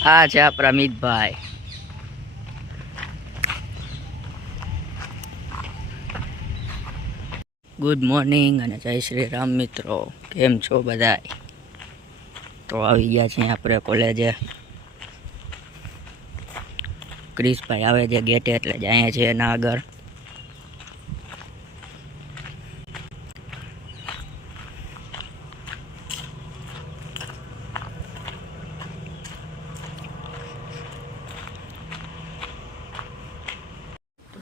આ છે આપણા મિતભાઈ. ગુડ મોર્નિંગ અને જય શ્રી રામ મિત્રો. કેમ છો બધાય? તો આવી ગયા છીએ આપણે કોલેજે. ક્રિશભાઈ આવે છે ગેટે એટલે જ અહીંયા છે એના આગળ.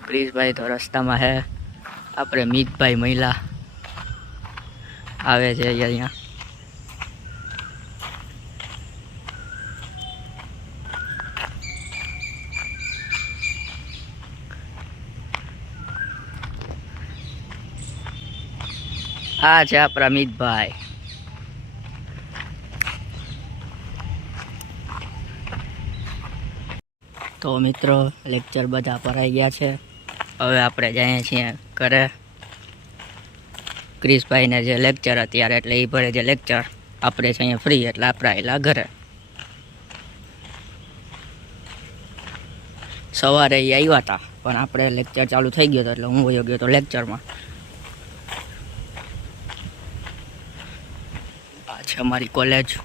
ક્રિશભાઈ તો રસ્તામાં હે. આપણે મિતભાઈ મહિલા આવે છે અહીંયા. આ છે આપણા મિતભાઈ. તો મિત્રો લેક્ચર બધા ભરાઈ ગયા છે. હવે આપણે જઈએ છીએ ઘરે. ક્રિશભાઈને જે લેક્ચર અત્યારે એટલે એ ભરે જે લેક્ચર, આપણે છે અહીંયા ફ્રી એટલે આપણે આવેલા ઘરે. સવારે એ આવ્યા હતા પણ આપણે લેક્ચર ચાલુ થઈ ગયો હતો એટલે હું વયો ગયો હતો લેક્ચરમાં. આ છે અમારી કોલેજ.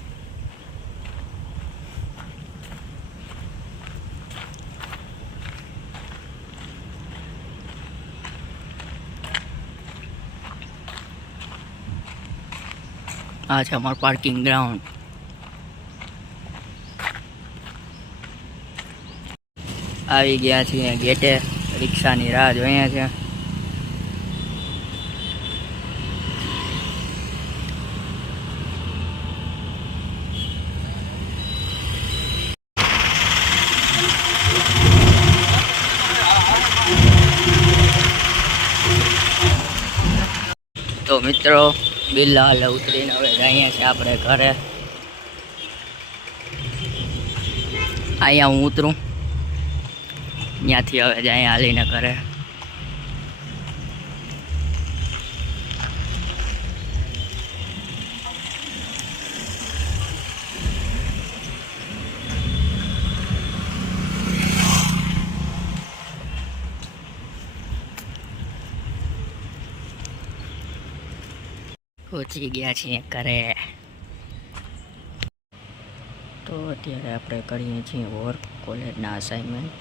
આ છે અમારું પાર્કિંગ ગ્રાઉન્ડ. આવી ગયા છીએ ગેટે. રિક્ષાની રાહ જોઈએ છે. તો મિત્રો બિલાલ ઉતરીને હવે જઈએ છીએ આપણે ઘરે. અહીંયા હું ઉતરું, ત્યાંથી હવે જઈએ હાલીને ઘરે. પહોંચી ગયા છીએ ઘરે. તો અત્યારે આપણે કરીએ છીએ વર્ક, કોલેજના અસાઇનમેન્ટ.